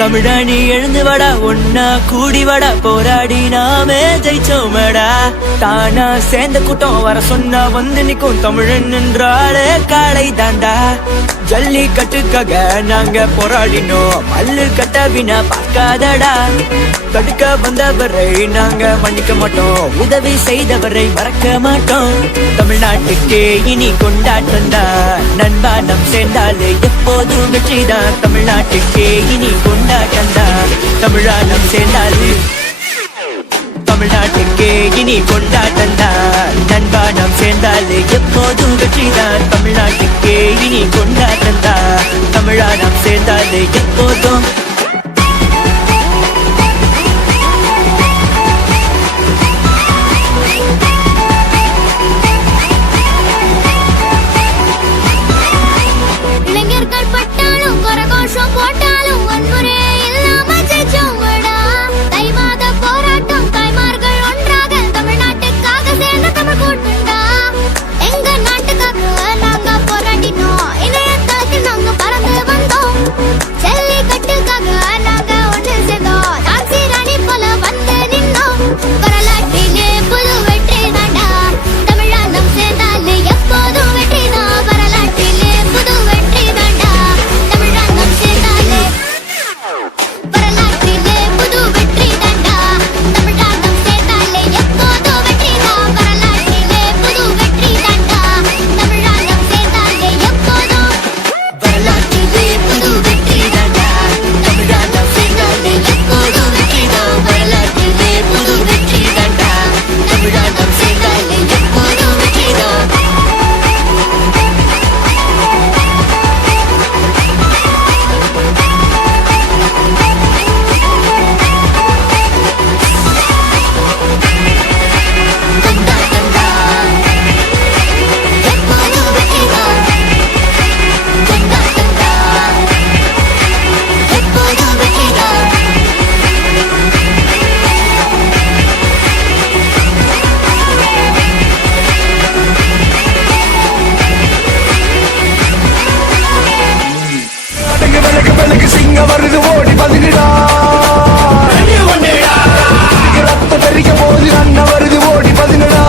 தமிழனி எழுந்து வடா ஒன்னா கூடி வடா போராடி நாமே ஜெயிச்சோமடா தானா சேர்ந்த கூட்டம் வர சொன்னா வந்து நிக்கும் தமிழன் என்றாலே காளை தாண்டா ஜல்லி கட்டுக்காக நாங்க போராடினோம் மல்லு கட்டவினா பார்க்காதடா தடுக்க வந்தவரை நாங்க மன்னிக்க மாட்டோம் உதவி செய்தவரை மறக்க மாட்டோம் தமிழ்நாட்டுக்கே இனி கொண்டாட்டந்தா நண்பா நம் சேர்ந்தாலே எப்போதும் வெற்றிதான் தமிழ்நாட்டுக்கே இனி கொண்டாட்டந்தா தமிழா நம் சேர்ந்தாலே தமிழ்நாட்டுக்கே இனி கொண்டாட்டந்தா நண்பா நாம் சேர்ந்தாலே எப்போதும் வெற்றிதான் தமிழ்நாட்டுக்கே இனி கொண்டாட்டந்தா தமிழா நாம் சேர்ந்தாலே எப்போதும் வருது ஓடி பதினடா ரத்த தெரிக்க போது அண்ணன் வருது ஓடி பதினடா